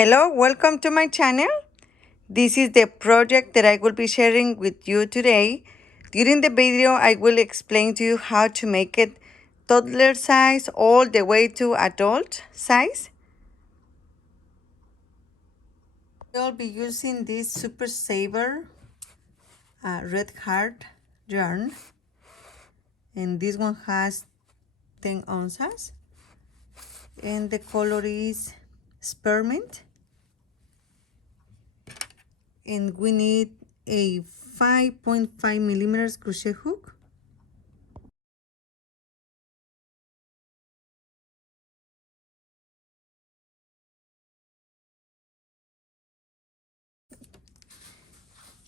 Hello, welcome to my channel. This is the project that I will be sharing with you today. During the video, I will explain to you how to make it toddler size all the way to adult size. I'll be using this Super Saver red heart yarn, and this one has 10 ounces, and the color is spearmint. And we need a 5.5 millimeters crochet hook.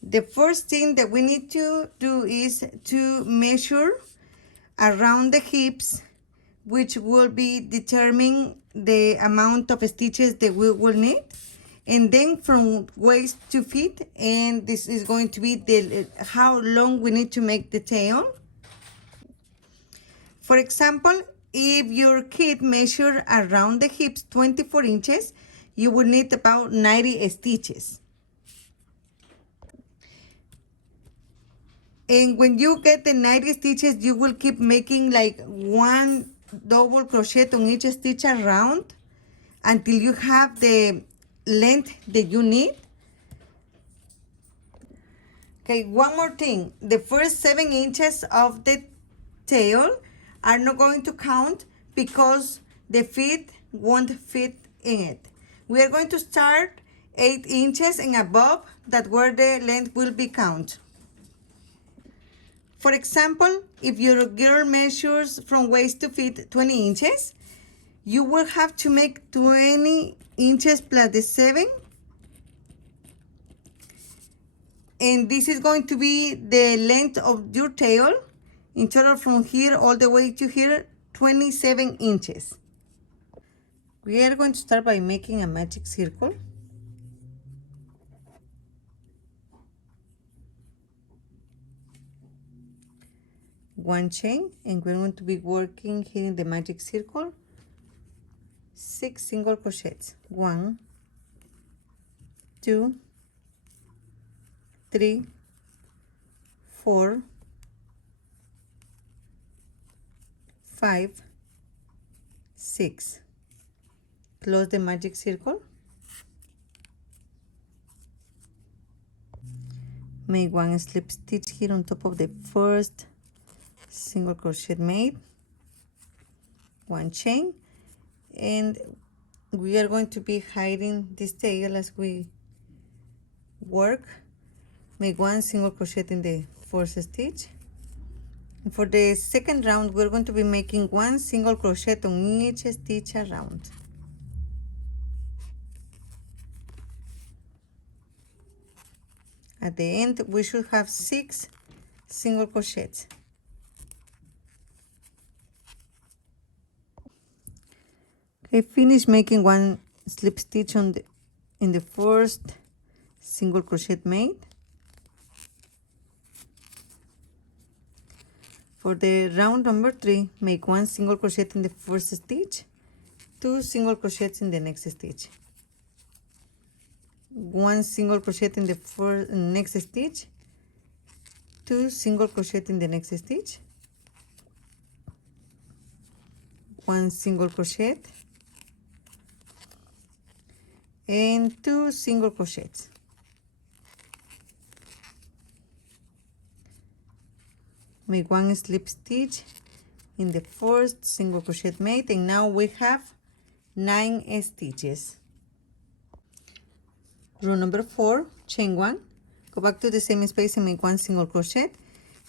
The first thing that we need to do is to measure around the hips, which will be determining the amount of stitches that we will need. And then from waist to feet, and this is going to be the how long we need to make the tail. For example, if your kid measure around the hips 24 inches, you will need about 90 stitches. And when you get the 90 stitches, you will keep making like one double crochet on each stitch around until you have the length that you need. Okay, one more thing. The first 7 inches of the tail are not going to count because the feet won't fit in it. We are going to start 8 inches and above, that where the length will be counted. For example, if your girl measures from waist to feet 20 inches, you will have to make 20 inches plus the 7. And this is going to be the length of your tail. In total from here all the way to here, 27 inches. We are going to start by making a magic circle. One chain, and we're going to be working here in the magic circle 6 single crochets. 1, 2, 3, 4, 5, 6. Close the magic circle. Make one slip stitch here on top of the first single crochet made, one chain, and we are going to be hiding this tail as we work. Make one single crochet in the first stitch. And for the second round, we're going to be making one single crochet on each stitch around. At the end, we should have 6 single crochets. Okay, finish making one slip stitch in the first single crochet made. For the round number 3, make one single crochet in the first stitch, 2 single crochets in the next stitch, one single crochet in the next stitch, 2 single crochet in the next stitch, one single crochet, and 2 single crochets. Make one slip stitch in the first single crochet made, and now we have 9 stitches. Row number 4, chain 1, go back to the same space and make one single crochet.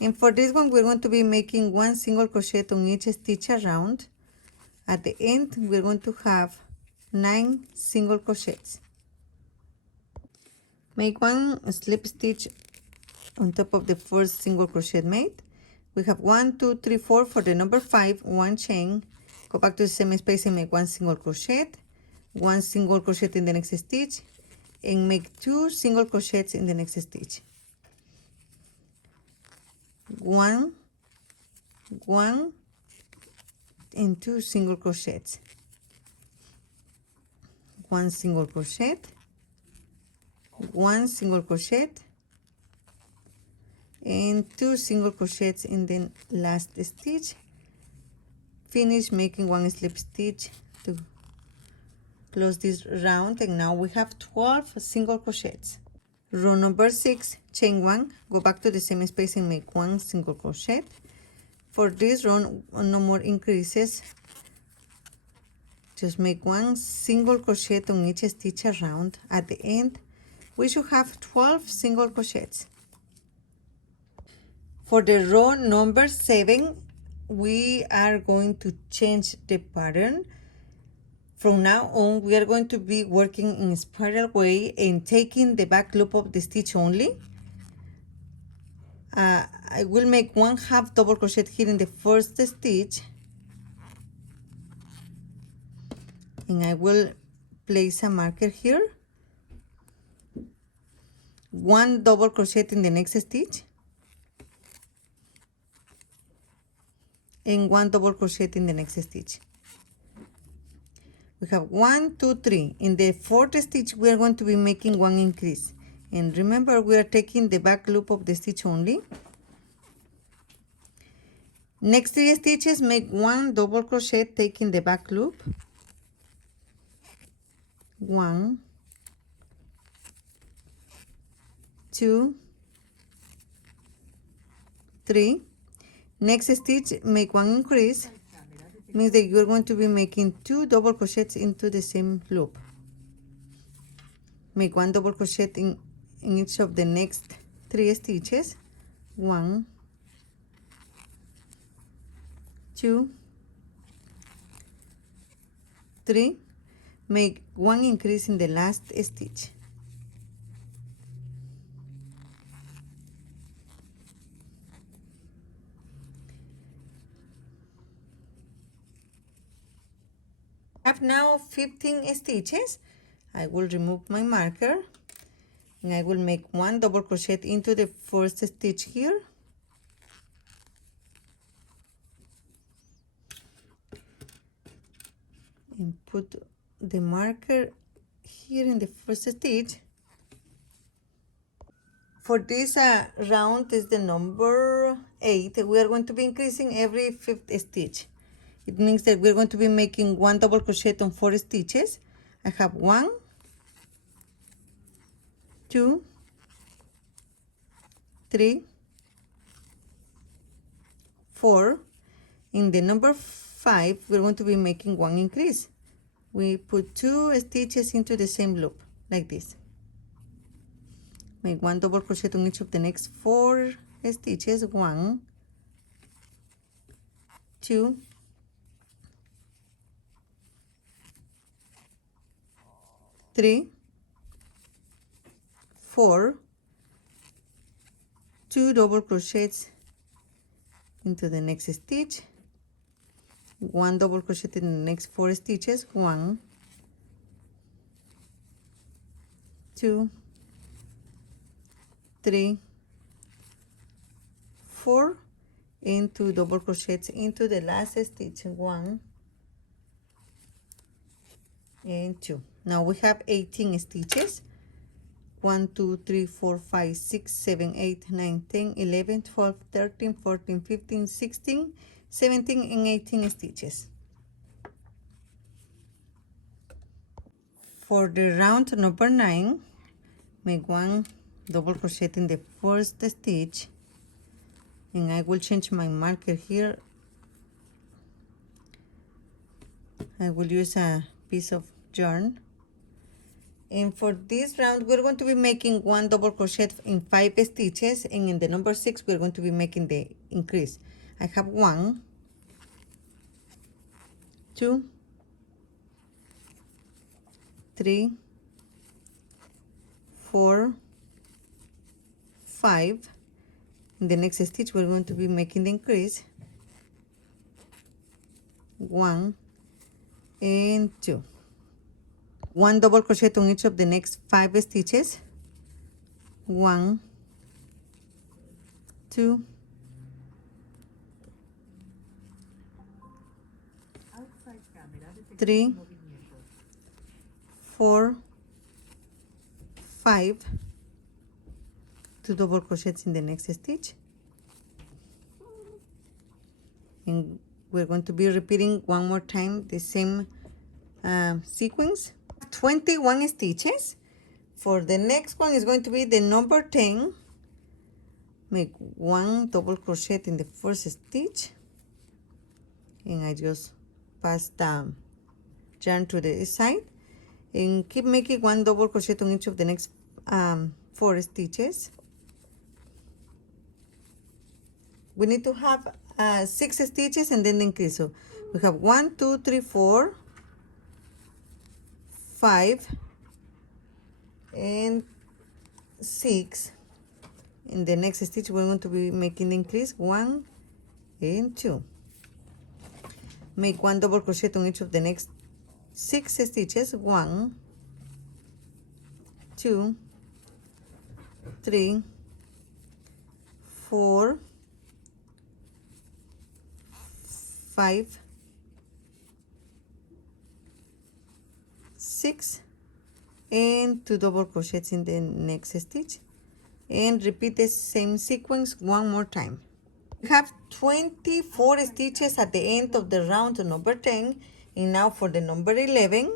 And for this one, we're going to be making one single crochet on each stitch around. At the end, we're going to have 9 single crochets. Make one slip stitch on top of the first single crochet made. We have 1, 2, 3, 4. For the number 5, one chain, go back to the same space and make one single crochet, one single crochet in the next stitch, and make 2 single crochets in the next stitch. 1, 1, and 2 single crochets. 1 single crochet, 1 single crochet, and 2 single crochets in the last stitch. Finish making 1 slip stitch to close this round, and now we have 12 single crochets. Row number 6, chain 1, go back to the same space and make 1 single crochet. For this row, no more increases, just make 1 single crochet on each stitch around. At the end we should have 12 single crochets. For the row number 7, we are going to change the pattern. From now on, we are going to be working in a spiral way and taking the back loop of the stitch only. I will make 1/2 double crochet here in the first stitch, and I will place a marker here, 1 double crochet in the next stitch, and 1 double crochet in the next stitch. We have 1, 2, 3. In the fourth stitch, we are going to be making 1 increase. And remember, we are taking the back loop of the stitch only. Next 3 stitches, make 1 double crochet taking the back loop. 1, 2, 3. Next stitch, make 1 increase. Means that you're going to be making 2 double crochets into the same loop. Make 1 double crochet in each of the next 3 stitches. 1, 2, 3. Make 1 increase in the last stitch. I have now 15 stitches. I will remove my marker and I will make 1 double crochet into the first stitch here, and put the marker here in the first stitch. For this round is the number 8. We are going to be increasing every 5th stitch. It means that we're going to be making 1 double crochet on 4 stitches. I have 1, 2, 3, 4. In the number 5, we're going to be making 1 increase. We put 2 stitches into the same loop, like this. Make 1 double crochet on each of the next 4 stitches. 1, 2, 3, 4, 2 double crochets into the next stitch, 1 double crochet in the next 4 stitches. 1, 2, 3, 4, and 2 double crochets into the last stitch. 1 and 2. Now we have 18 stitches. 1, 2, 3, 4, 5, 6, 7, 8, 9, 10, 11, 12, 13, 14, 15, 16, 17, and 18 stitches. For the round number 9, make 1 double crochet in the first stitch, and I will change my marker here. I will use a piece of yarn. And for this round, we're going to be making 1 double crochet in 5 stitches, and in the number 6, we're going to be making the increase. I have 1, 2, 3, 4, 5. In the next stitch, we're going to be making the increase. 1 and 2. 1 double crochet on each of the next 5 stitches. 1, 2, 3, 4, 5, 2 double crochets in the next stitch, and we're going to be repeating one more time the same sequence. 21 stitches. For the next one is going to be the number 10. Make 1 double crochet in the first stitch, and I just pass the yarn to the side, and keep making 1 double crochet on each of the next 4 stitches. We need to have 6 stitches and then increase. So we have 1, 2, 3, 4, 5, and 6. In the next stitch, we're going to be making the increase 1 and 2. Make 1 double crochet on each of the next 6 stitches. 1, 2, 3, 4, 5, 6, and 2 double crochets in the next stitch, and repeat the same sequence one more time. We have 24 stitches at the end of the round number 10, and now for the number 11,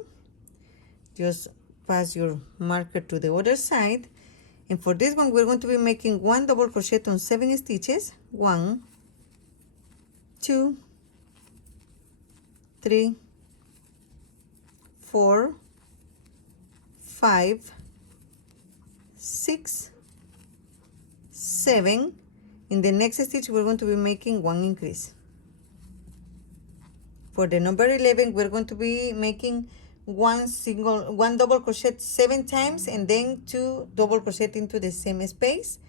just pass your marker to the other side, and for this one we're going to be making 1 double crochet on 7 stitches. 1, 2, 3, 4, 5, 6, 7. In the next stitch we're going to be making 1 increase. For the number 11 we're going to be making 1 double crochet 7 times, and then 2 double crochet into the same space.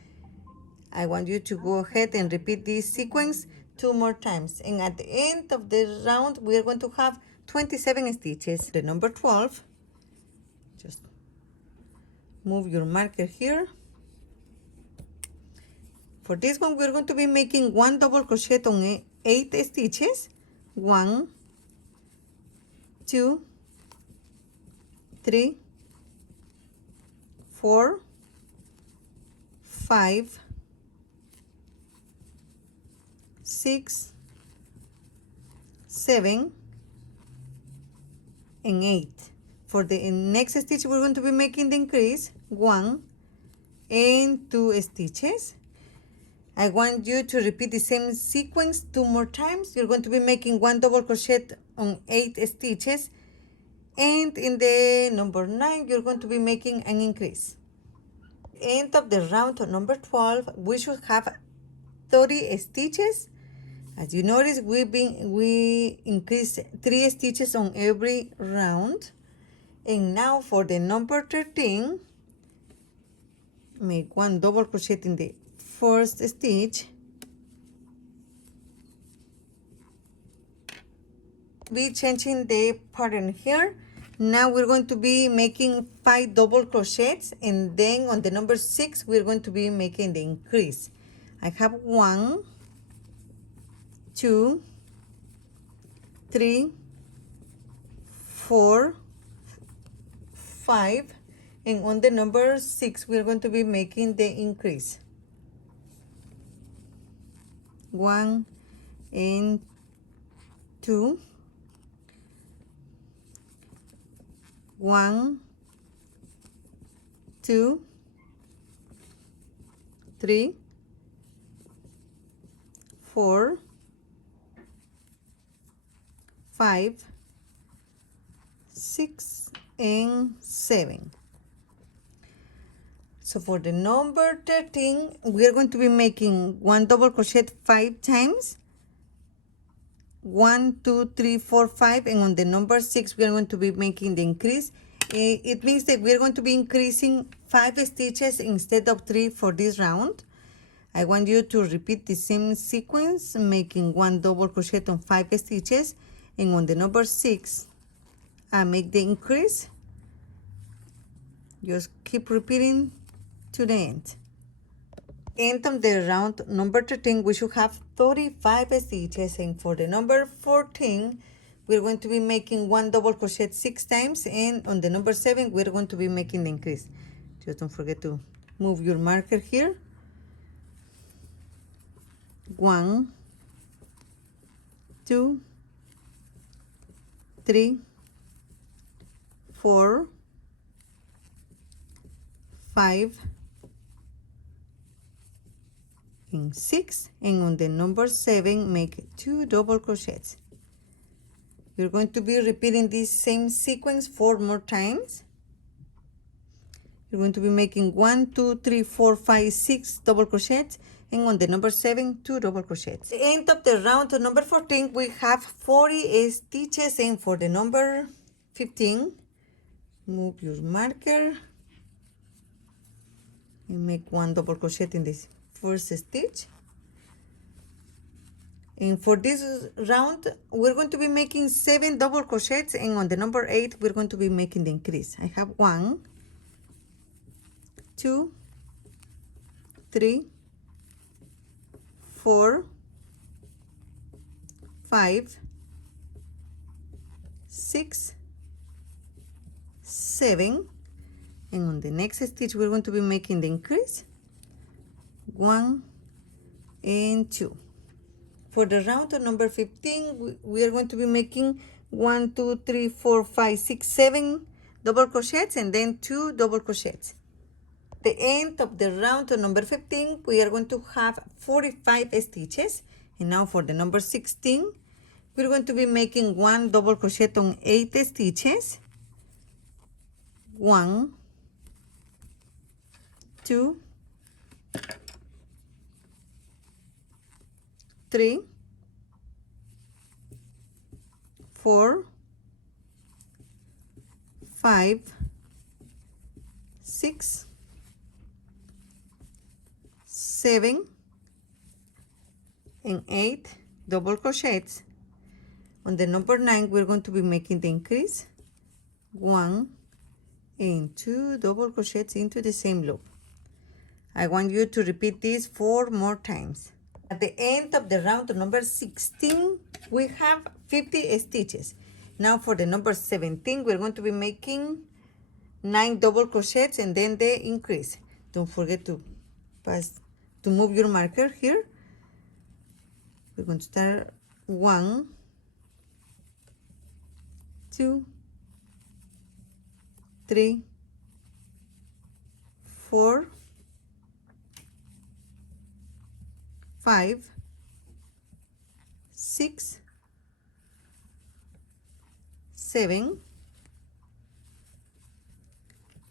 I want you to go ahead and repeat this sequence 2 more times, and at the end of the round we're going to have 27 stitches. The number 12, just move your marker here. For this one we're going to be making 1 double crochet on 8 stitches. 1, 2, 3, 4, 5, 6, 7, and 8. For the next stitch we're going to be making the increase 1 and 2 stitches. I want you to repeat the same sequence 2 more times. You're going to be making 1 double crochet on 8 stitches, and in the number 9 you're going to be making an increase. End of the round number 12 we should have 30 stitches. As you notice, we increased 3 stitches on every round. And now for the number 13, make 1 double crochet in the first stitch. Be changing the pattern here. Now we're going to be making 5 double crochets, and then on the number 6 we're going to be making the increase. I have 1, 2, 3, 4, 5, and on the number 6 we're going to be making the increase. 1 and 2, 1, 2, 3, 4, 5, 6, and 7. So for the number 13, we are going to be making 1 double crochet 5 times. 1, 2, 3, 4, 5, and on the number 6 we are going to be making the increase. It means that we are going to be increasing 5 stitches instead of 3 for this round. I want you to repeat the same sequence, making 1 double crochet on 5 stitches, and on the number 6 I make the increase. Just keep repeating to the end. End of the round number 13 we should have 35 stitches, and for the number 14 we're going to be making 1 double crochet 6 times, and on the number 7 we're going to be making the increase. Just don't forget to move your marker here. 1, 2, 3, 4, 5, and 6, and on the number 7 make 2 double crochets. We're going to be repeating this same sequence 4 more times. You're going to be making 1, 2, 3, 4, 5, 6 double crochets, and on the number 7 2 double crochets. At the end of the round to number 14 we have 40 stitches, and for the number 15 move your marker and make 1 double crochet in this first stitch. And for this round we're going to be making 7 double crochets, and on the number 8 we're going to be making the increase. I have 1, 2, 3, 4, 5, 6, 7, and on the next stitch we're going to be making the increase 1 and 2. For the round of number 15 we are going to be making 1, 2, 3, 4, 5, 6, 7 double crochets, and then 2 double crochets. At the end of the round of number 15 we are going to have 45 stitches, and now for the number 16 we're going to be making 1 double crochet on 8 stitches. 1, 2, 3, 4, 5, 6, 7, and 8 double crochets. On the number 9 we're going to be making the increase 1 and 2 double crochets into the same loop. I want you to repeat this 4 more times. At the end of the round number 16 we have 50 stitches. Now for the number 17 we're going to be making 9 double crochets and then the increase. Don't forget to move your marker here. We're going to start 1, 2, 3, 4, 5, 6, 7,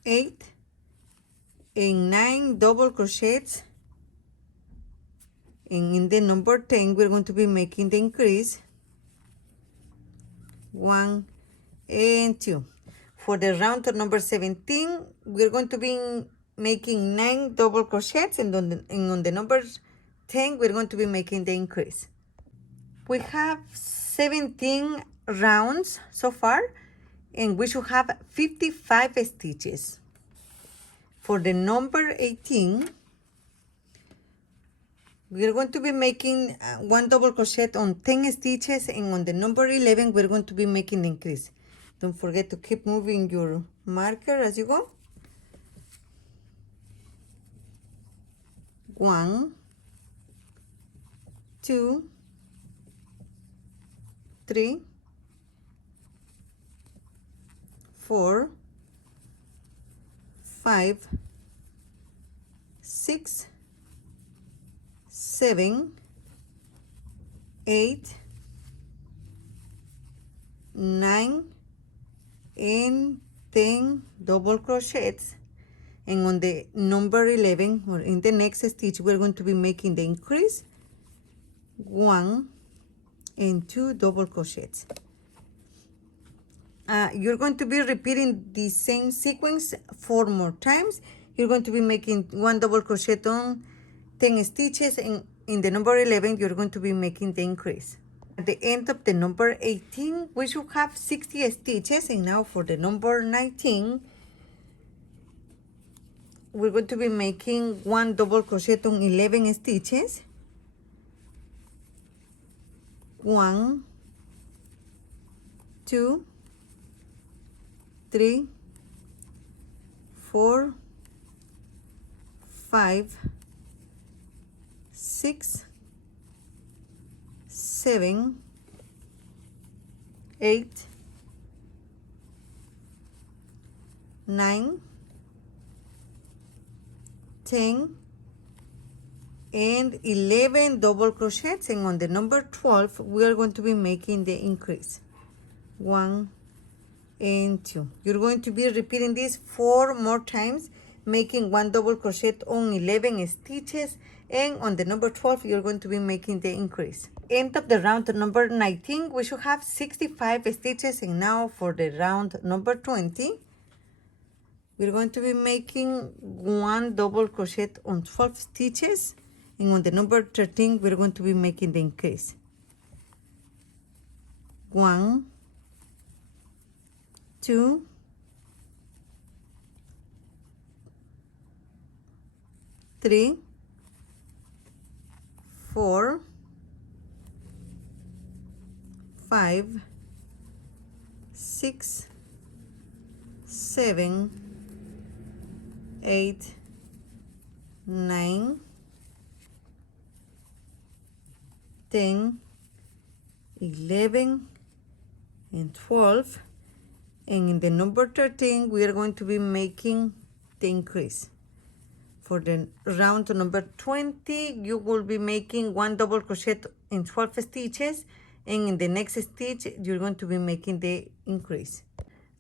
8, and 9 double crochets, and in the number 10 we're going to be making the increase 1 and 2. For the round of number 17 we're going to be making 9 double crochets, and on the number 10 we're going to be making the increase. We have 17 rounds so far, and we should have 55 stitches. For the number 18 we're going to be making 1 double crochet on 10 stitches, and on the number 11 we're going to be making the increase. Don't forget to keep moving your marker as you go. 1, 2, 3, 4, 5, 6, 7, 8, 9, and 10 double crochets, and on the number 11 or in the next stitch we're going to be making the increase 1 and 2 double crochets. You're going to be repeating the same sequence 4 more times. You're going to be making 1 double crochet on 10 stitches, and in the number 11 you're going to be making the increase. At the end of the number 18 we should have 60 stitches, and now for the number 19 we're going to be making 1 double crochet on 11 stitches. 1, 2, 3, 4, 5, 6, 7, 8, 9, 10, and 11 double crochets, and on the number 12 we are going to be making the increase. 1 and 2. You're going to be repeating this 4 more times, making 1 double crochet on 11 stitches, and on the number 12 you're going to be making the increase. End of the round number 19, we should have 65 stitches, and now for the round number 20 we're going to be making 1 double crochet on 12 stitches, and on the number 13 we're going to be making the increase. 1, 2, 3, 4, 5, 6, 7, 8, 9, 10, 11, and 12, and in the number 13 we are going to be making the increase. For the round number 20 you will be making 1 double crochet in 12 stitches, and in the next stitch you're going to be making the increase.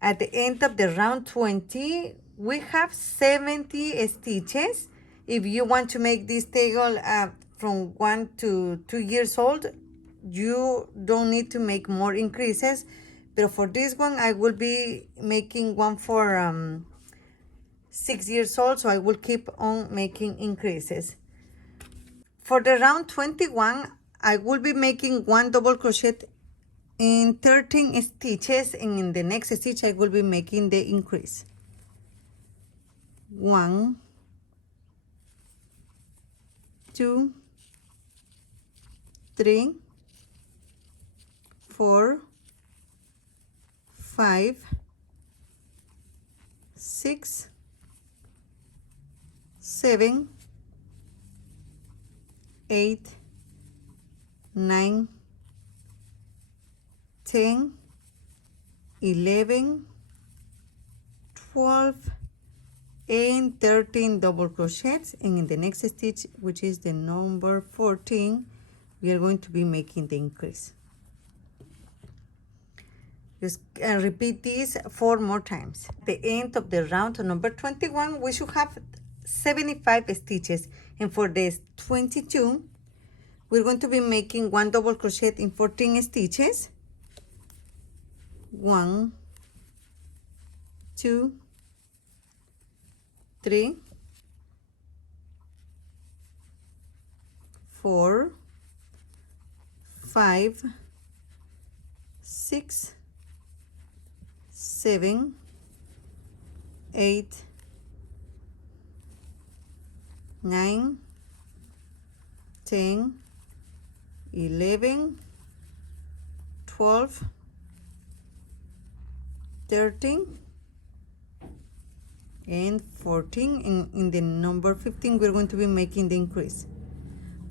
At the end of the round 20 we have 70 stitches. If you want to make this tail from 1 to 2 years old, you don't need to make more increases, but for this one I will be making one for 6 years old, so I will keep on making increases. For the round 21 I will be making 1 double crochet in 13 stitches, and in the next stitch I will be making the increase. 1, 2, 3, 4, 5, 6, 7, 8, 9, 10, 11, 12, and 13 double crochets, and in the next stitch, which is the number 14, we are going to be making the increase. Just repeat this 4 more times. At the end of the round number 21 we should have 75 stitches, and for this 22 we're going to be making 1 double crochet in 14 stitches. 1, 2, 3, 4, 5, 6, 7, 8, 9, 10, 11, 12, 13, and 14, and in the number 15 we're going to be making the increase.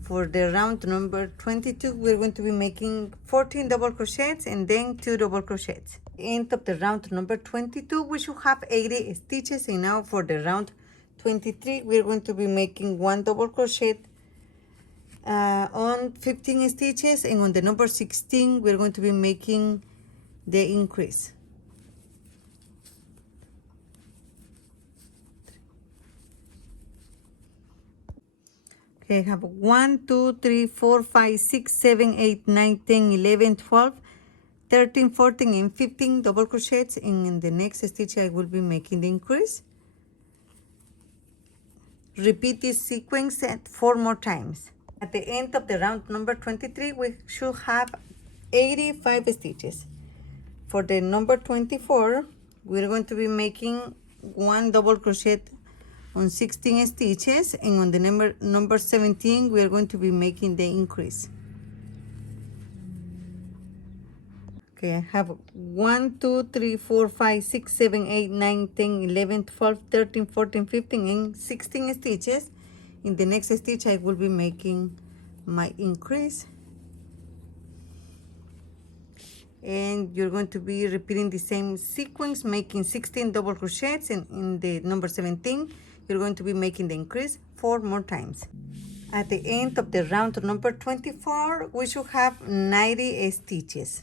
For the round number 22 we're going to be making 14 double crochets and then 2 double crochets. End of the round number 22 we should have 80 stitches, and now for the round 23 we're going to be making 1 double crochet on 15 stitches, and on the number 16 we're going to be making the increase. Okay, I have 1, 2, 3, 4, 5, 6, 7, 8, 9, 10, 11, 12, 13, 14, and 15 double crochets, and in the next stitch I will be making the increase. Repeat this sequence 4 more times. At the end of the round number 23 we should have 85 stitches. For the number 24 we're going to be making 1 double crochet on 16 stitches, and on the number 17 we are going to be making the increase. Okay, I have 1, 2, 3, 4, 5, 6, 7, 8, 9, 10, 11, 12, 13, 14, 15, and 16 stitches. In the next stitch, I will be making my increase. And you're going to be repeating the same sequence, making 16 double crochets, and in the number 17, you're going to be making the increase 4 more times. At the end of the round number 24, we should have 90 stitches.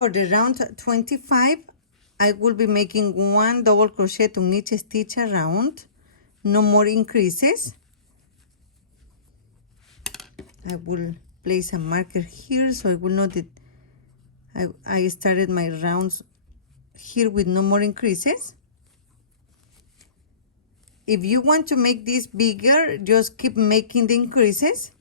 For the round 25, I will be making 1 double crochet on each stitch around, no more increases. I will place a marker here so I will know that I started my rounds here with no more increases. If you want to make this bigger, just keep making the increases.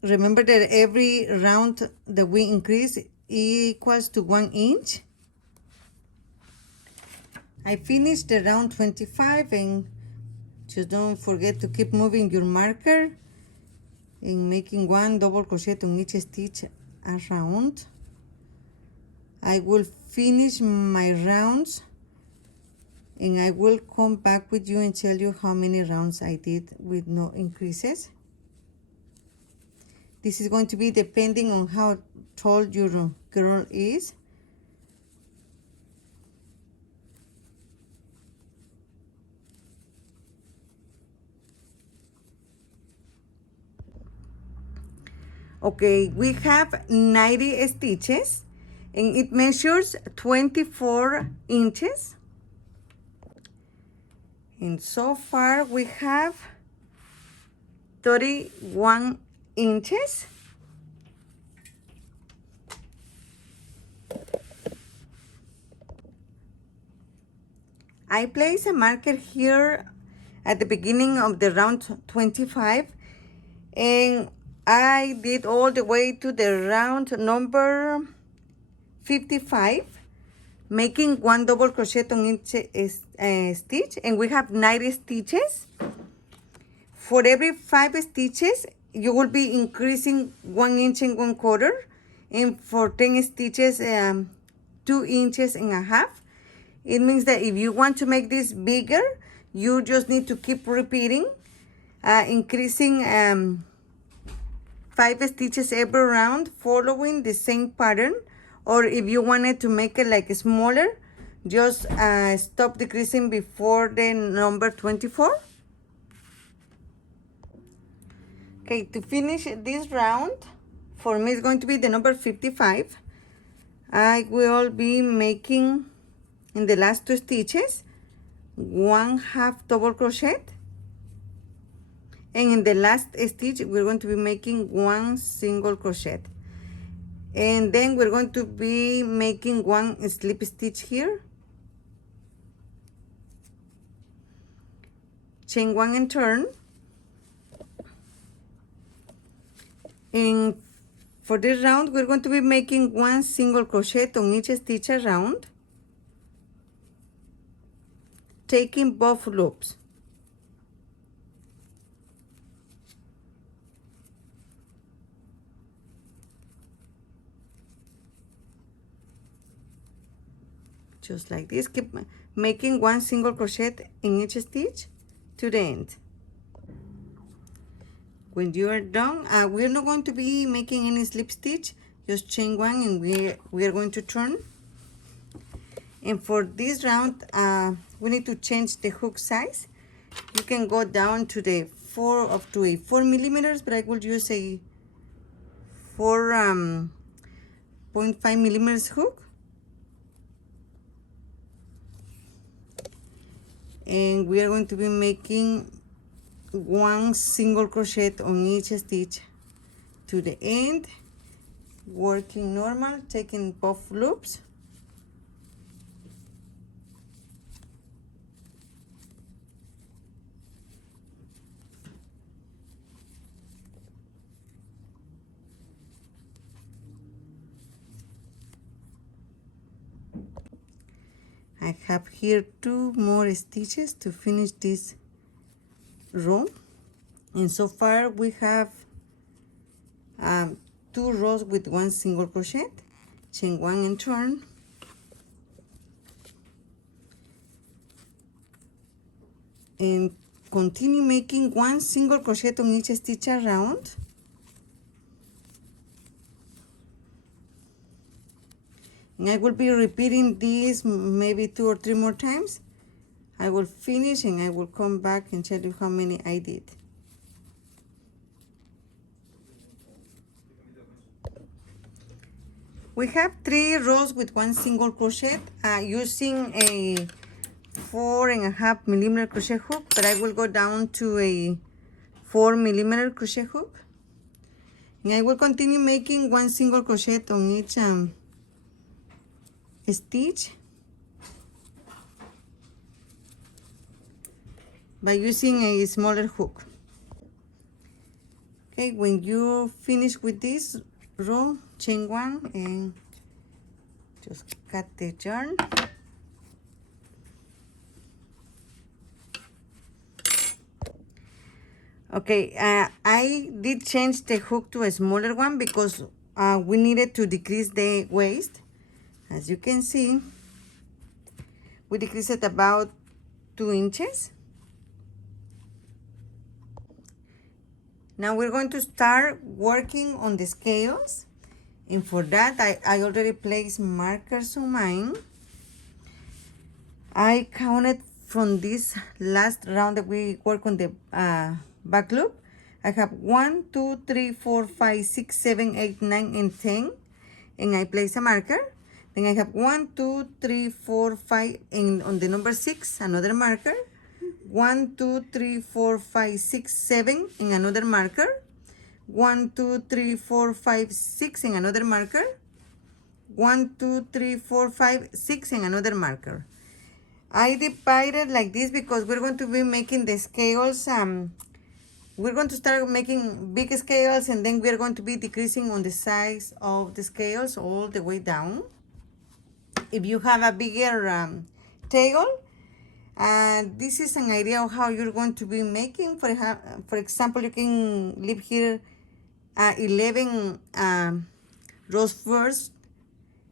Remember that every round that we increase equals to 1 inch. I finished the round 25, and just don't forget to keep moving your marker and making 1 double crochet on each stitch around. I will finish my rounds and I will come back with you and tell you how many rounds I did with no increases. This is going to be depending on how tall your girl is. Okay, we have 90 stitches and it measures 24 inches. And so far we have 31 inches. I place a marker here at the beginning of the round 25, and I did all the way to the round number 55, making 1 double crochet on each stitch, and we have 90 stitches. For every 5 stitches, you will be increasing 1 inch and 1/4, and for 10 stitches, 2 inches and a half. It means that if you want to make this bigger, you just need to keep repeating, increasing 5 stitches every round, following the same pattern. Or if you wanted to make it like smaller, just stop decreasing before the number 24. Okay, to finish this round, for me it's going to be the number 55. I will be making in the last 2 stitches 1/2 double crochet, and in the last stitch we're going to be making 1 single crochet, and then we're going to be making 1 slip stitch here, chain one and turn. And for this round, we're going to be making one single crochet on each stitch around, taking both loops. Just like this, keep making one single crochet in each stitch to the end. When you are done, we're not going to be making any slip stitch, just chain one, and we are going to turn. And for this round, we need to change the hook size. You can go down to the 4 millimeters, but I will use a 4.5 millimeters hook. And we are going to be making one single crochet on each stitch to the end, working normal, taking both loops. I have here 2 more stitches to finish this row, and so far we have 2 rows with one single crochet, chain one and turn, and continue making one single crochet on each stitch around. And I will be repeating this maybe 2 or 3 more times. I will finish and I will come back and tell you how many I did. We have 3 rows with one single crochet using a 4.5 millimeter crochet hook, but I will go down to a 4 millimeter crochet hook. And I will continue making one single crochet on each stitch by using a smaller hook. Okay, when you finish with this row, chain one and just cut the yarn. Okay, I did change the hook to a smaller one because we needed to decrease the waist. As you can see, we decreased it about 2 inches. Now we're going to start working on the scales. And for that, I already placed markers on mine. I counted from this last round that we work on the back loop. I have 1, 2, 3, 4, 5, 6, 7, 8, 9, and 10. And I place a marker. Then I have 1, 2, 3, 4, 5, and on the number 6, another marker. 1, 2, 3, 4, 5, 6, 7, and another marker. 1, 2, 3, 4, 5, 6, and another marker. 1, 2, 3, 4, 5, 6, and another marker. I divided like this because we're going to be making the scales. We're going to start making big scales, and then we're going to be decreasing on the size of the scales all the way down. If you have a bigger tail, this is an idea of how you're going to be making. For example, you can leave here 11 rows first,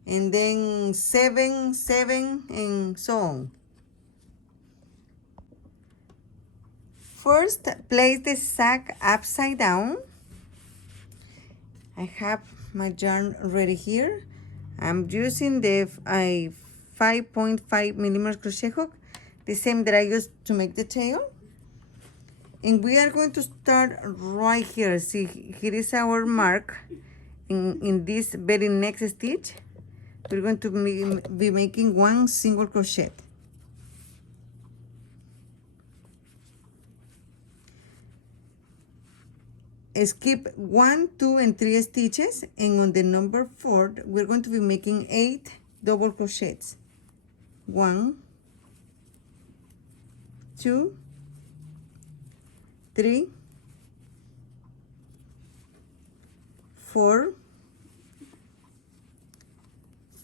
and then 7, 7, and so on. First, place the sack upside down. I have my yarn ready here. I'm using the 5.5 millimeter crochet hook, the same that I used to make the tail. And we are going to start right here. See, here is our mark. In this very next stitch, we're going to be making one single crochet. Skip 1, 2, and 3 stitches, and on the number 4, we're going to be making 8 double crochets. 1, 2, 3, 4,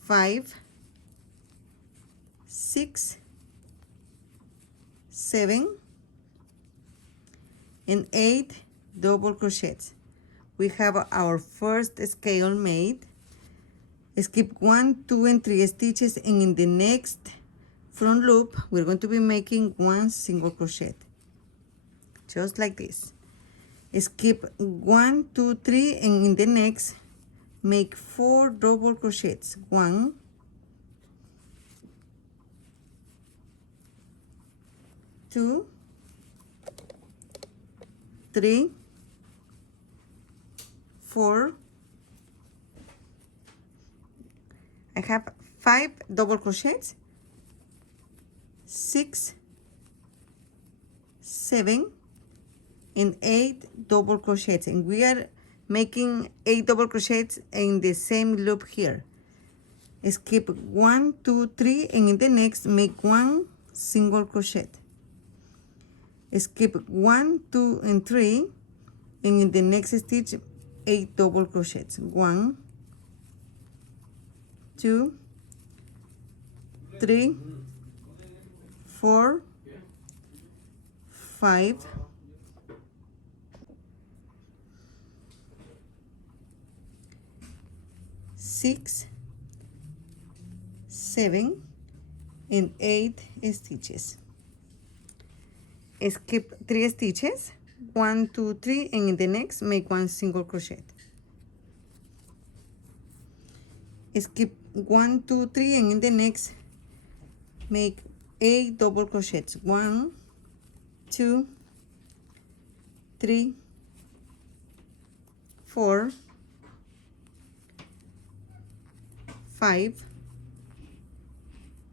5, 6, 7, and 8 double crochets. We have our first scale made. Skip 1, 2, and 3 stitches, and in the next front loop we're going to be making 1 single crochet, just like this. Skip 1, 2, 3, and in the next make 4 double crochets. 1, 2, 3, 4. I have 5 double crochets, 6, 7, and 8 double crochets, and we are making 8 double crochets in the same loop here. Skip 1, 2, 3, and in the next make 1 single crochet. Skip 1, 2, and 3, and in the next stitch 8 double crochets. 1, 2, 3, 4, 5, 6, 7, and 8 stitches. Skip 3 stitches, 1, 2, 3, and in the next make 1 single crochet. Skip 1, 2, 3, and in the next make 8 double crochets. 1, 2, 3, 4, 5,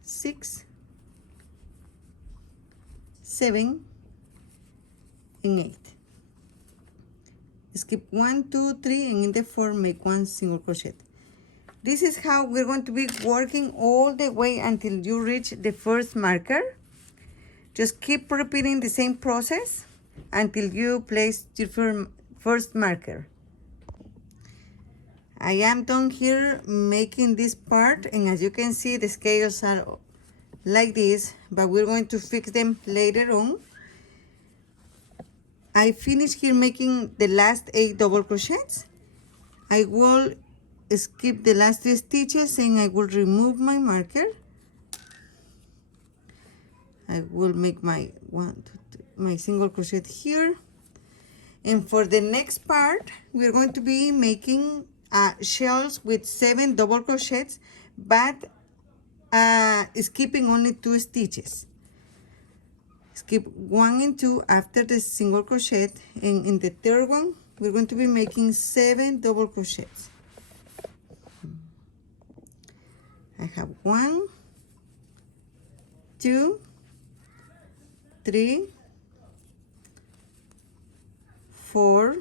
6, 7, and 8. Skip 1, 2, 3, and in the 4 make 1 single crochet. This is how we're going to be working all the way until you reach the first marker. Just keep repeating the same process until you place your first marker. I am done here making this part, and as you can see the scales are like this, but we're going to fix them later on. I finished here making the last 8 double crochets. I will skip the last 3 stitches and I will remove my marker. I will make my my single crochet here, and for the next part we're going to be making shells with 7 double crochets, but skipping only 2 stitches. Skip 1 and 2 after the single crochet, and in the third one we're going to be making 7 double crochets. I have 1, 2, 3, 4,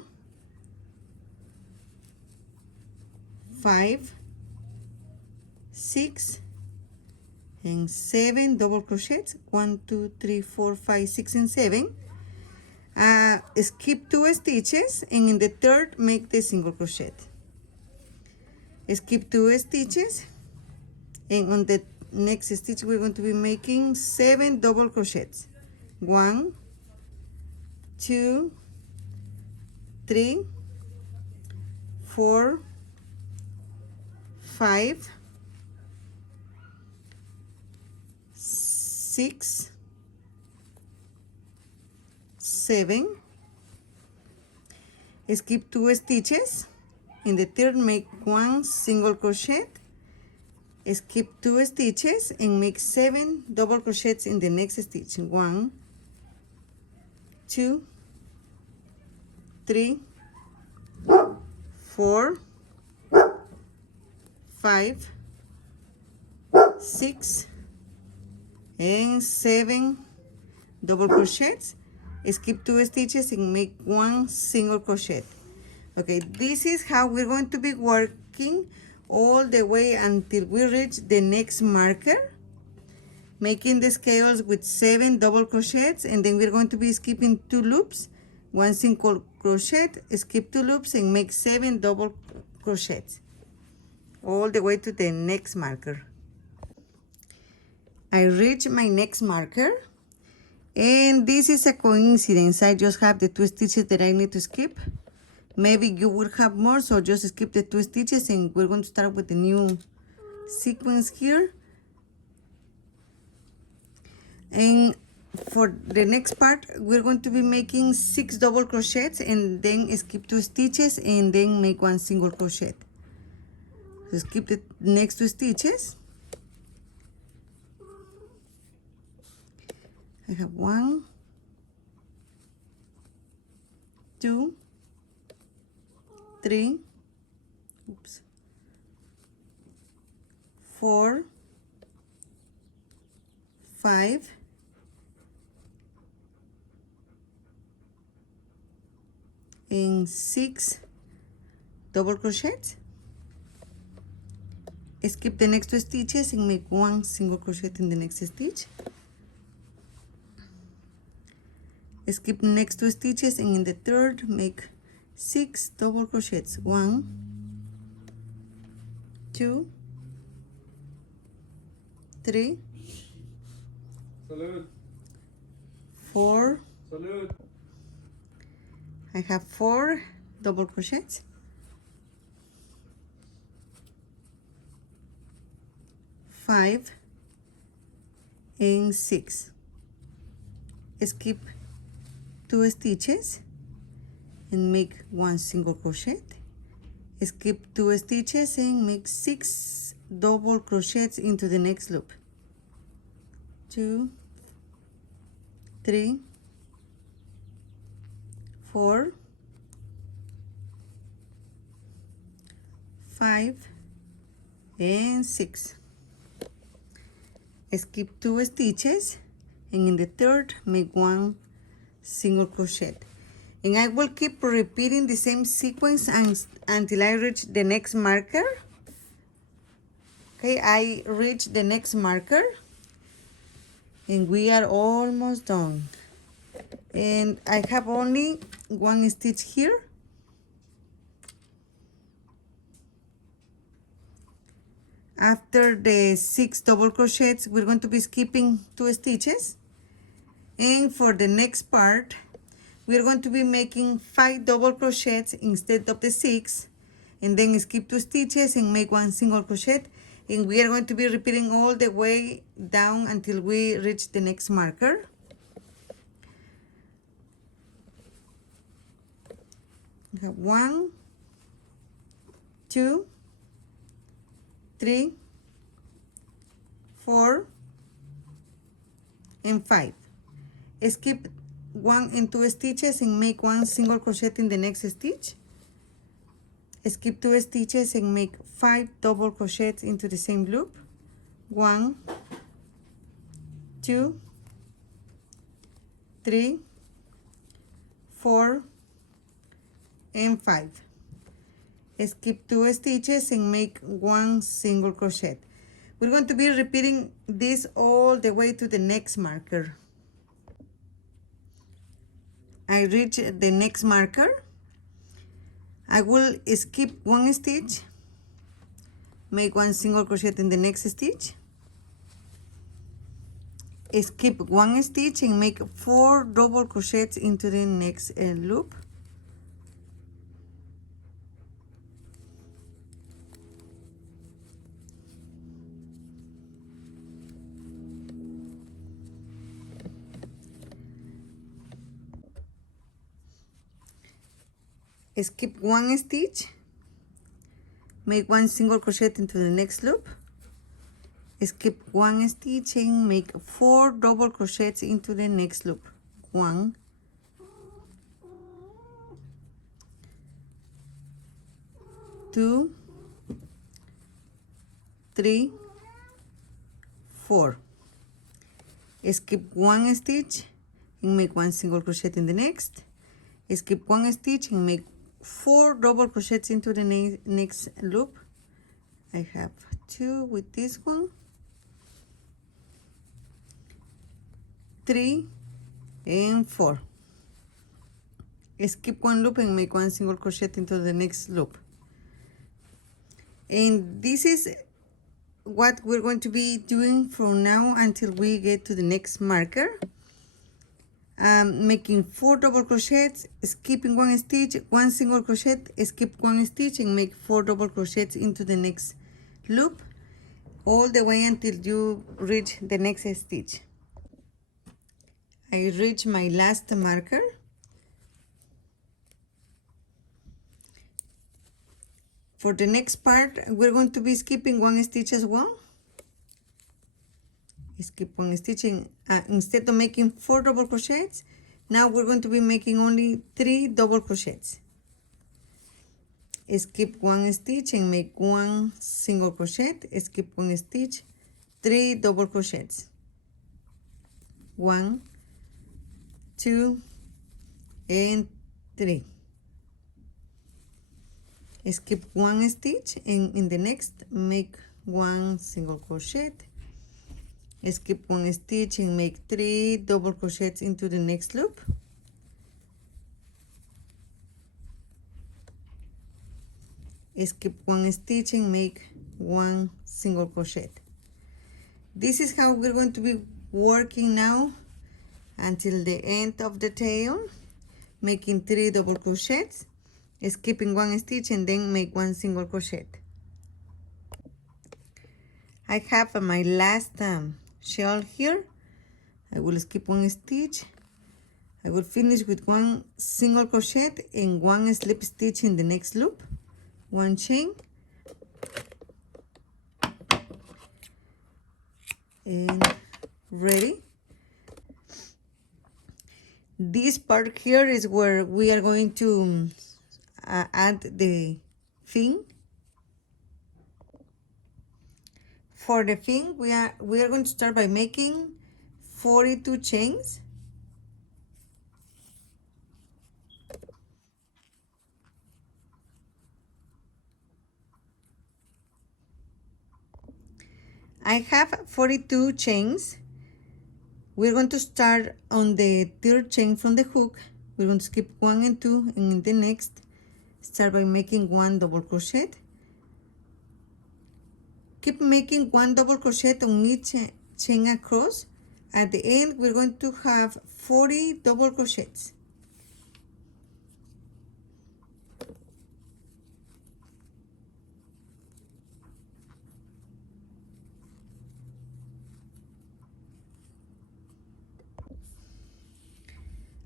5, 6, and 7 double crochets. 1, 2, 3, 4, 5, 6, and 7. Skip 2 stitches, and in the third make the single crochet. Skip 2 stitches, and on the next stitch we're going to be making 7 double crochets. 1, 2, 3, 4, 5, 6, 7. Skip 2 stitches. In the third make 1 single crochet. Skip 2 stitches and make 7 double crochets in the next stitch. 1, 2, 3, 4, 5, 6, and 7 double crochets. Skip 2 stitches and make 1 single crochet. Okay, this is how we're going to be working all the way until we reach the next marker, making the scales with 7 double crochets, and then we're going to be skipping 2 loops 1 single crochet, skip 2 loops and make 7 double crochets all the way to the next marker. I reach my next marker, and this is a coincidence. I just have the 2 stitches that I need to skip. Maybe you will have more, so just skip the 2 stitches and we're going to start with the new sequence here. And for the next part, we're going to be making 6 double crochets and then skip 2 stitches and then make 1 single crochet. So skip the next 2 stitches. I have 1, 2, 3, 4, 5, and 6 double crochets. Skip the next 2 stitches and make 1 single crochet in the next stitch. Skip the next 2 stitches and in the third make 6 double crochets. 1, 2, 3, Salud. 4. Salud. I have 4 double crochets. 5 and 6. Skip 2 stitches and make 1 single crochet. Skip 2 stitches and make 6 double crochets into the next loop. 2, 3, 4, 5, and 6. Skip 2 stitches and in the third make 1 single crochet. And I will keep repeating the same sequence until I reach the next marker. Okay, I reach the next marker and we are almost done. And I have only 1 stitch here. After the 6 double crochets, we're going to be skipping 2 stitches. And for the next part, we're going to be making 5 double crochets instead of the 6. And then skip 2 stitches and make 1 single crochet. And we are going to be repeating all the way down until we reach the next marker. We have 1, 2, 3, 4, and 5. Skip 1 and 2 stitches and make 1 single crochet in the next stitch. Skip 2 stitches and make 5 double crochets into the same loop. 1, 2, 3, 4, and 5. Skip 2 stitches and make 1 single crochet. We're going to be repeating this all the way to the next marker. I reach the next marker. I will skip 1 stitch, make 1 single crochet in the next stitch. Skip 1 stitch and make 4 double crochets into the next loop. Skip 1 stitch, make 1 single crochet into the next loop. Skip 1 stitch and make 4 double crochets into the next loop. 1, 2, 3, 4. Skip 1 stitch and make 1 single crochet in the next. Skip 1 stitch and make 4 double crochets into the next loop. I have 2 with this one, 3 and 4. skip one loop and make one single crochet into the next loop. And this is what we're going to be doing from now until we get to the next marker. Making 4 double crochets, skipping 1 stitch, 1 single crochet, skip 1 stitch, and make 4 double crochets into the next loop, all the way until you reach the next stitch. I reach my last marker. For the next part, we're going to be skipping 1 stitch as well. Skip 1 stitch, and instead of making 4 double crochets, now we're going to be making only 3 double crochets. Skip 1 stitch and make 1 single crochet, skip 1 stitch, 3 double crochets. 1, 2, and 3. Skip 1 stitch, and in the next make 1 single crochet, skip 1 stitch and make 3 double crochets into the next loop. Skip 1 stitch and make 1 single crochet. This is how we're going to be working now until the end of the tail, making 3 double crochets, skipping 1 stitch, and then make 1 single crochet. I have my last shell here. I will skip 1 stitch. I will finish with 1 single crochet and 1 slip stitch in the next loop, 1 chain, and ready. This part here is where we are going to add the fin. For the fin, we are going to start by making 42 chains. I have 42 chains. We're going to start on the 3rd chain from the hook. We're going to skip 1 and 2, and in the next start by making 1 double crochet. Keep making 1 double crochet on each chain across. At the end, we're going to have 40 double crochets.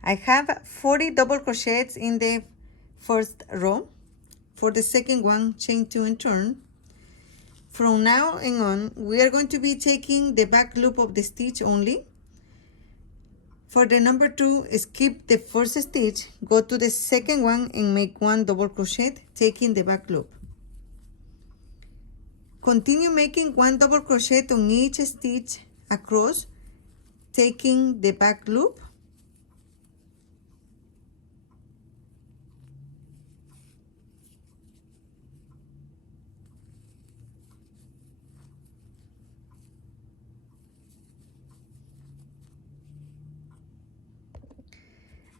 I have 40 double crochets in the first row. For the second one, chain 2 and turn. From now on, we are going to be taking the back loop of the stitch only. For the number 2, skip the first stitch, go to the second one and make 1 double crochet, taking the back loop. Continue making 1 double crochet on each stitch across, taking the back loop.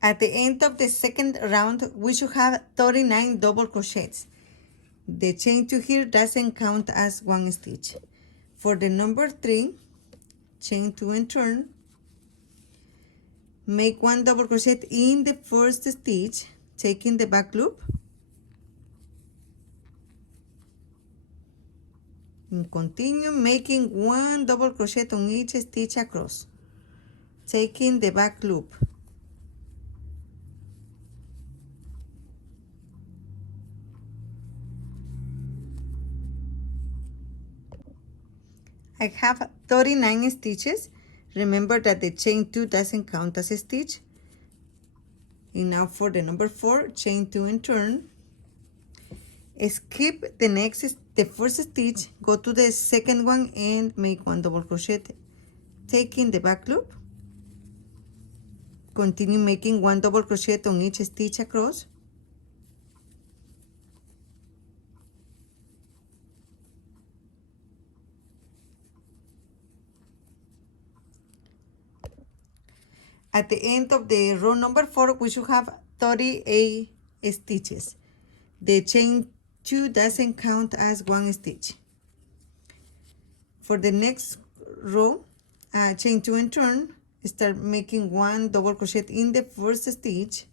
At the end of the second round, we should have 39 double crochets. The chain 2 here doesn't count as 1 stitch. For the number 3, chain 2 and turn, make 1 double crochet in the first stitch, taking the back loop, and continue making 1 double crochet on each stitch across, taking the back loop. I have 39 stitches. Remember that the chain 2 doesn't count as a stitch. And now for the number 4, chain 2 and turn. Skip the first stitch, go to the second one and make 1 double crochet, taking the back loop. Continue making 1 double crochet on each stitch across. At the end of the row number 4, we should have 38 stitches. The chain 2 doesn't count as one stitch. For the next row, chain 2 and turn, start making 1 double crochet in the first stitch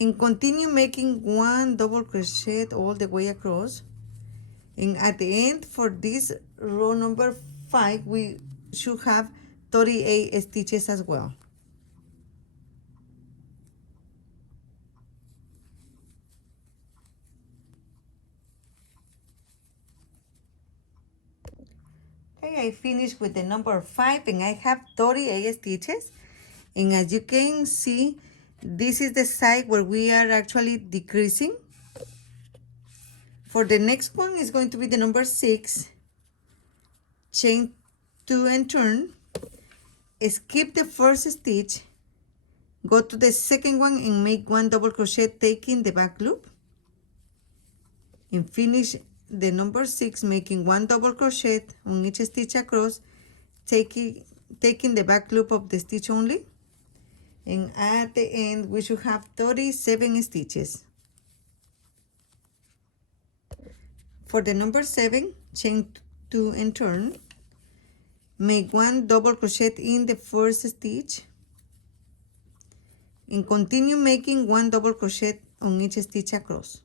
and continue making 1 double crochet all the way across. And at the end, for this row number 5, we should have 38 stitches as well. Okay, I finished with the number 5 and I have 38 stitches. And as you can see, this is the side where we are actually decreasing. For the next one is going to be the number 6. Chain 2 and turn. Skip the first stitch. Go to the second one and make 1 double crochet taking the back loop. And finish the number 6 making 1 double crochet on each stitch across, taking the back loop of the stitch only. And at the end we should have 37 stitches. For the number 7, chain 2 and turn. Make 1 double crochet in the first stitch and continue making 1 double crochet on each stitch across.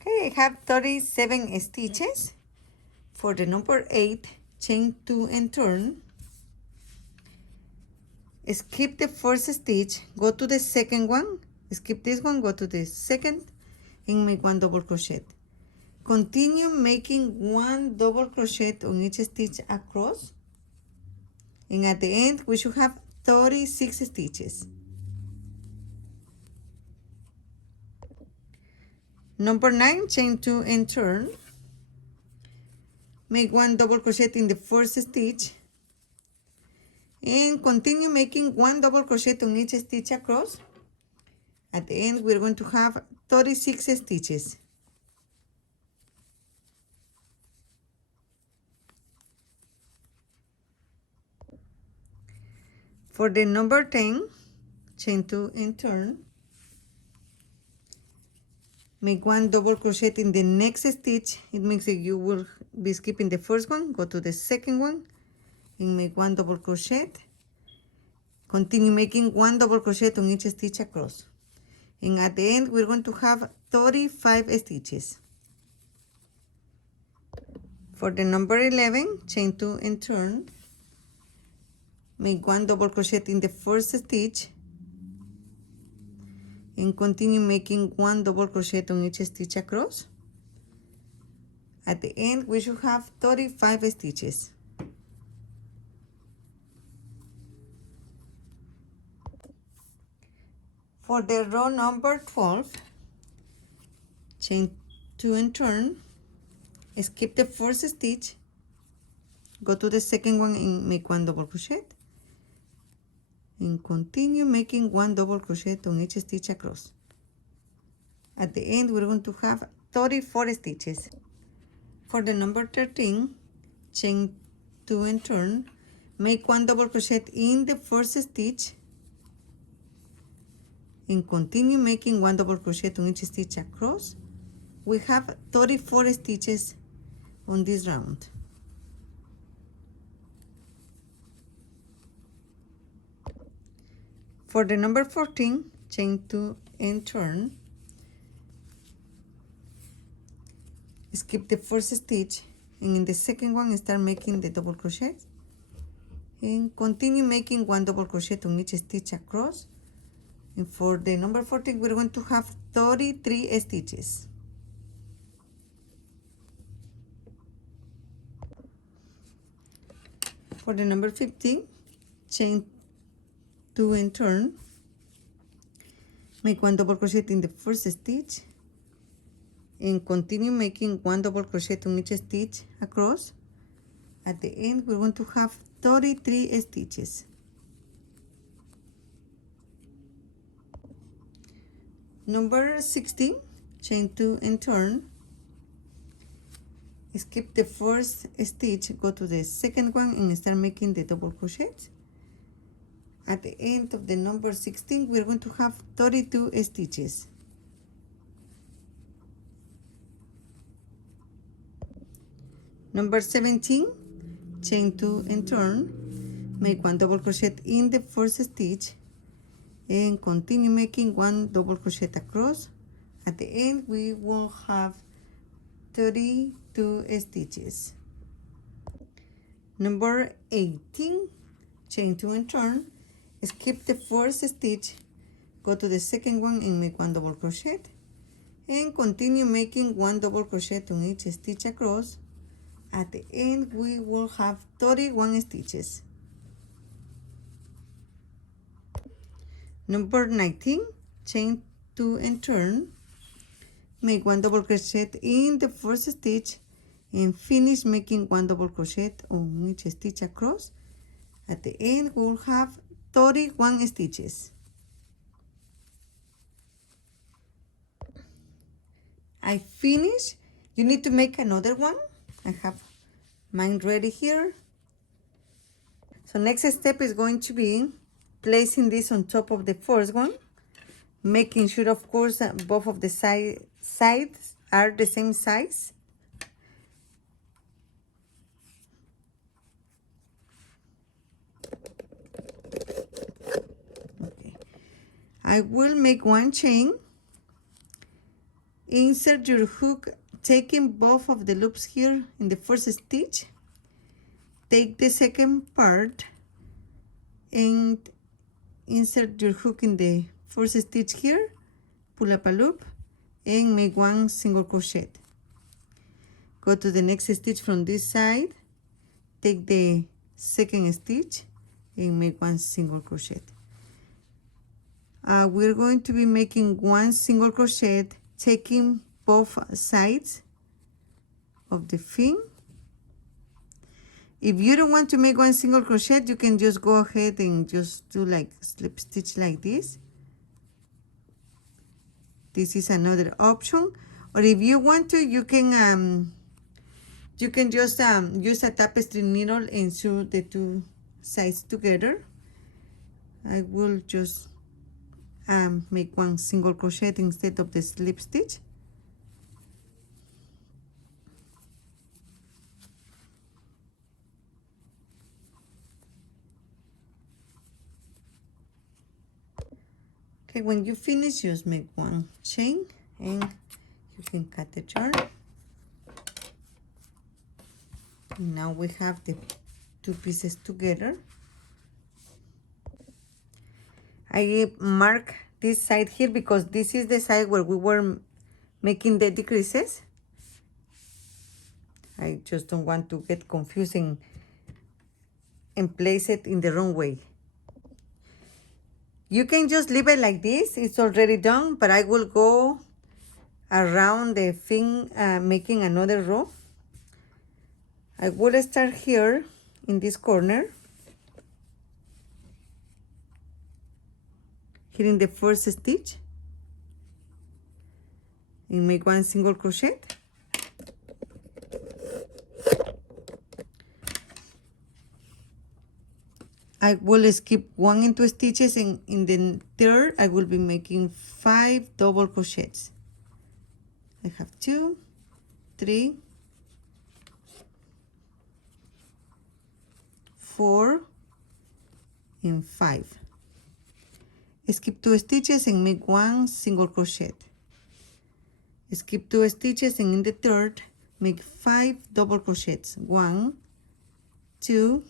Okay, I have 37 stitches. For the number 8, chain 2 and turn. Skip the first stitch, go to the second one, skip this one, go to the second, and make 1 double crochet. Continue making 1 double crochet on each stitch across, and at the end we should have 36 stitches. Number 9, chain 2 and turn. Make 1 double crochet in the first stitch and continue making 1 double crochet on each stitch across. At the end we're going to have 36 stitches. For the number 10, chain 2 and turn. Make 1 double crochet in the next stitch. It means that you will be skipping the first one, go to the second one and make 1 double crochet. Continue making 1 double crochet on each stitch across. And at the end we're going to have 35 stitches. For the number 11, chain 2 and turn. Make 1 double crochet in the first stitch and continue making 1 double crochet on each stitch across. At the end we should have 35 stitches. For the row number 12, chain 2 and turn. Skip the first stitch, go to the second one and make 1 double crochet and continue making 1 double crochet on each stitch across. At the end we're going to have 34 stitches. For the number 13, chain 2 and turn. Make 1 double crochet in the first stitch and continue making 1 double crochet on each stitch across. We have 34 stitches on this round. For the number 14, chain 2 and turn. Skip the first stitch and in the second one start making the double crochet and continue making 1 double crochet on each stitch across. And for the number 14 we're going to have 33 stitches. For the number 15, chain 2 and turn. Make 1 double crochet in the first stitch and continue making 1 double crochet on each stitch across. At the end we're going to have 33 stitches. Number 16, chain 2 and turn. skip the first stitch, go to the second one and start making the double crochets. At the end of the number 16, we're going to have 32 stitches. Number 17, chain 2 and turn, make 1 double crochet in the first stitch and continue making 1 double crochet across. At the end, we will have 32 stitches. Number 18, chain 2 and turn, skip the first stitch, go to the second one and make 1 double crochet and continue making 1 double crochet on each stitch across. At the end, we will have 31 stitches. Number 19, chain 2 and turn, make 1 double crochet in the first stitch and finish making 1 double crochet on each stitch across. At the end, we'll have 31 stitches. I finished. You need to make another one. I have mine ready here. So next step is going to be placing this on top of the first one, making sure, of course, that both of the sides are the same size. Okay. I will make 1 chain, insert your hook, taking both of the loops here in the first stitch, take the second part and insert your hook in the first stitch here, pull up a loop and make 1 single crochet. Go to the next stitch from this side, take the second stitch and make 1 single crochet. We're going to be making 1 single crochet, taking both sides of the thing. If you don't want to make 1 single crochet, you can just go ahead and just do like slip stitch like this. This is another option. Or if you want to, you can just use a tapestry needle and sew the 2 sides together. I will just make 1 single crochet instead of the slip stitch. Okay, when you finish, just make 1 chain and you can cut the yarn. Now we have the 2 pieces together. I mark this side here because this is the side where we were making the decreases. I just don't want to get confusing and place it in the wrong way. You can just leave it like this, it's already done, but I will go around the thing making another row. I will start here in this corner, here in the first stitch, and make 1 single crochet. I will skip 1 and 2 stitches, and in the third I will be making 5 double crochets. I have 2, 3, 4 and 5. Skip 2 stitches and make 1 single crochet. Skip 2 stitches and in the third make 5 double crochets. 1, 2,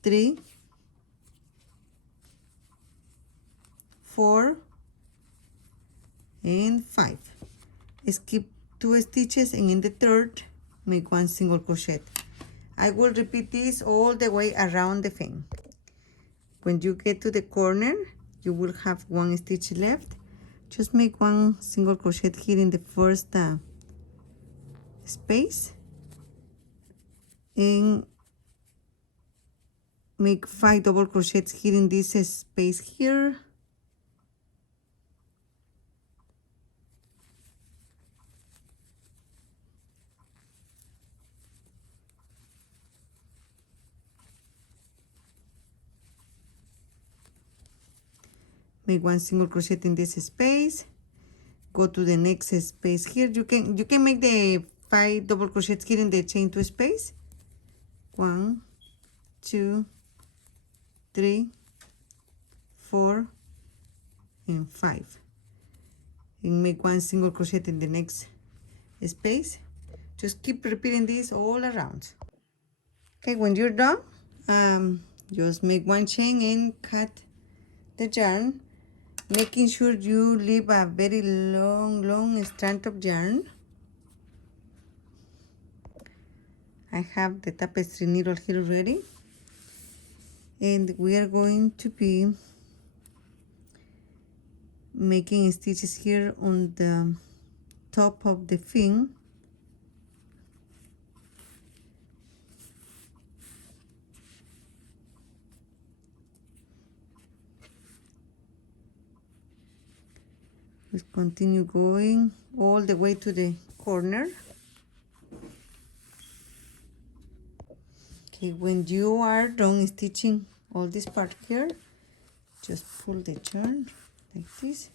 3, 4 and 5. Skip 2 stitches and in the third make 1 single crochet. I will repeat this all the way around the thing. When you get to the corner, you will have 1 stitch left. Just make 1 single crochet here in the first space and make 5 double crochets here in this space here. make 1 single crochet in this space, go to the next space here. You can make the 5 double crochets here in the chain 2 space. 1, 2, 3, 4, and 5, and make 1 single crochet in the next space. Just keep repeating this all around. Okay, when you're done, just make 1 chain and cut the yarn, making sure you leave a very long strand of yarn. I have the tapestry needle here ready, and we are going to be making stitches here on the top of the fin. Let's continue going all the way to the corner. Okay, when you are done stitching all this part here, just pull the yarn like this.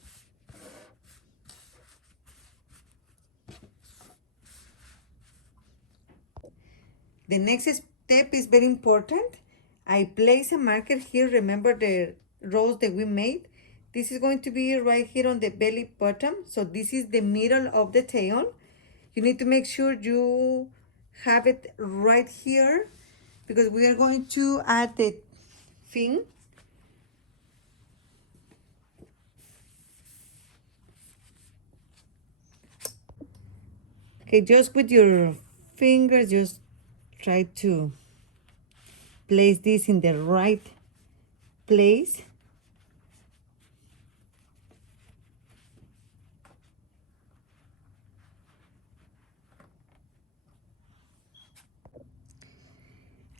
The next step is very important. I place a marker here. Remember the rows that we made? This is going to be right here on the belly button. So this is the middle of the tail. You need to make sure you have it right here, because we are going to add the fin. Okay, just with your fingers, just try to place this in the right place.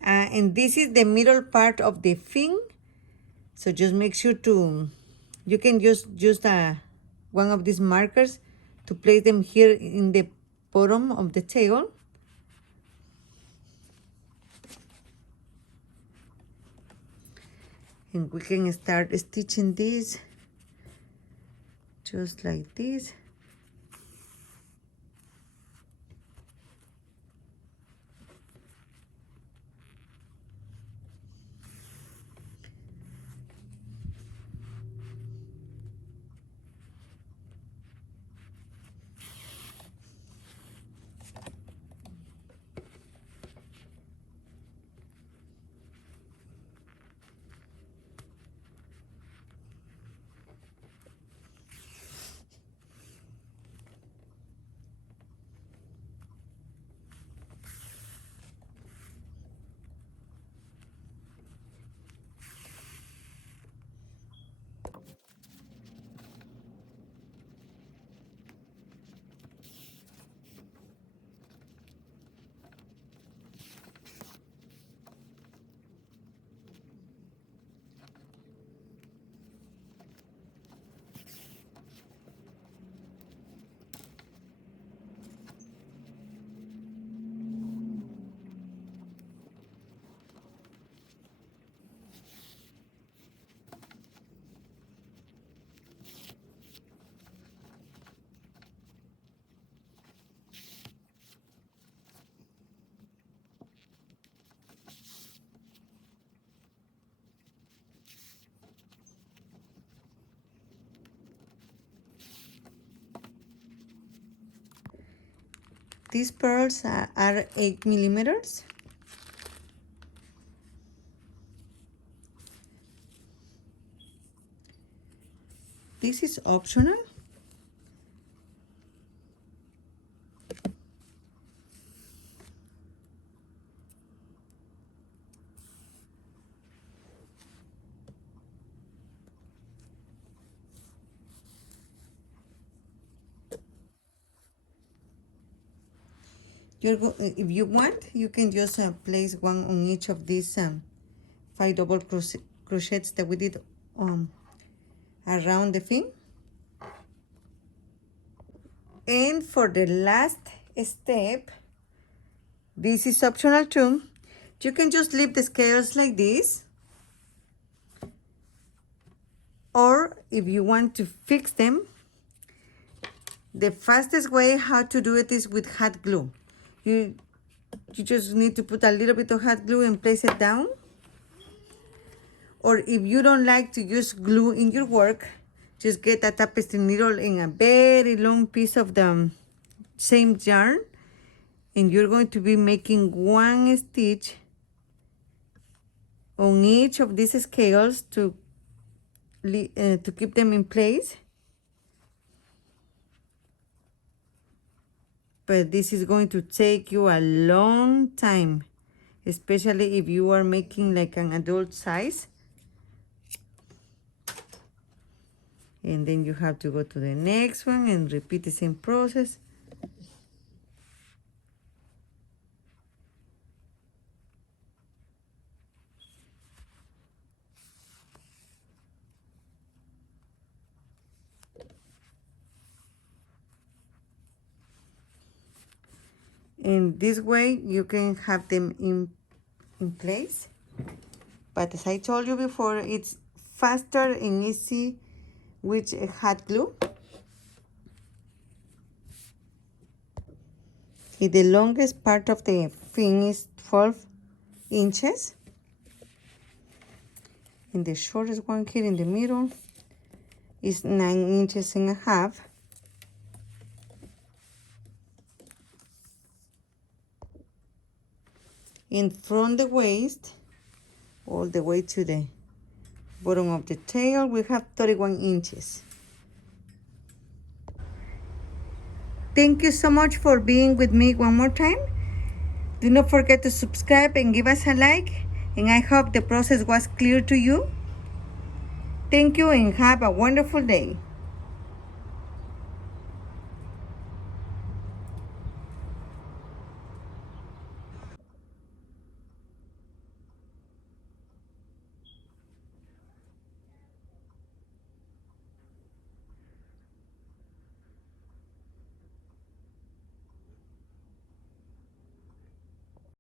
And this is the middle part of the fin. So just make sure to, you can just use one of these markers to place them here in the bottom of the tail. And we can start stitching this just like this. These pearls are 8 millimeters. This is optional. If you want, you can just place one on each of these 5 double crochets that we did around the fin. And for the last step, this is optional too. You can just leave the scales like this. Or if you want to fix them, the fastest way how to do it is with hot glue. You just need to put a little bit of hot glue and place it down. Or if you don't like to use glue in your work, just get a tapestry needle in a very long piece of the same yarn, and you're going to be making one stitch on each of these scales to keep them in place. But this is going to take you a long time, especially if you are making like an adult size. And then you have to go to the next one and repeat the same process. And this way you can have them in place. But as I told you before, it's faster and easy with hot glue. The longest part of the thing is 12 inches. And the shortest one here in the middle is 9.5 inches. And from the waist all the way to the bottom of the tail, we have 31 inches. Thank you so much for being with me one more time. Do not forget to subscribe and give us a like. And I hope the process was clear to you. Thank you and have a wonderful day.